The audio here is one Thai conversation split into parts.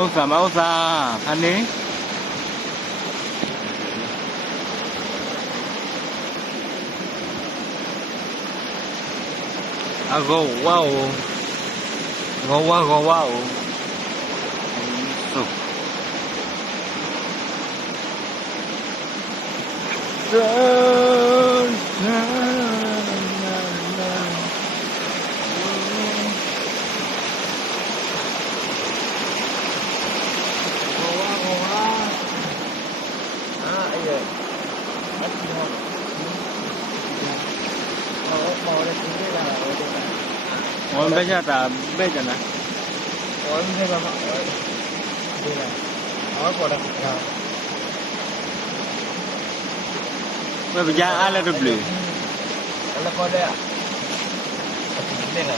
ဥစ္စာခဏနေအကောဝါအိုငေါဝါအိုသု我们家打背着呢。我们这个嘛，对了，我过来看。我们家安了都不溜。安了过来啊？那个。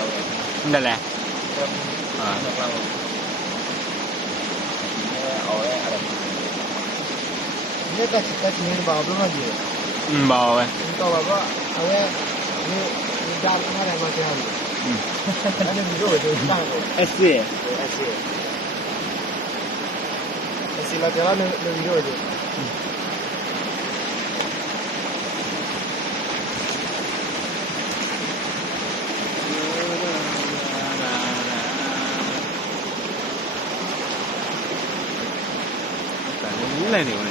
哪来？啊。你在今年包多少斤？包呗。你包包，你家那两个多少斤？那就米肉就大个。SC。SC。SC 那这那米肉就。来牛嘞！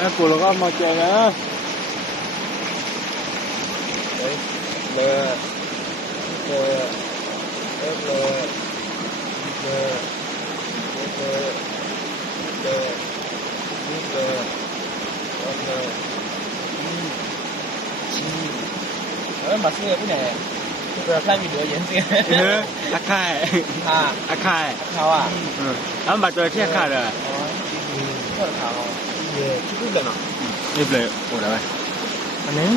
แม่กูแล้วก็มาเจอนะเลยเลยเลยเลยเลยเลย马斯克不呢？这个看米多颜色。อาค่ายอาค่ายเขาอ่ะแล้วมาตัวเที่ยค่ายเลยเพื่อนเขาเย่ที่พูดเลยเนาะนี่เลยโอ้ได้ไหมอันนี้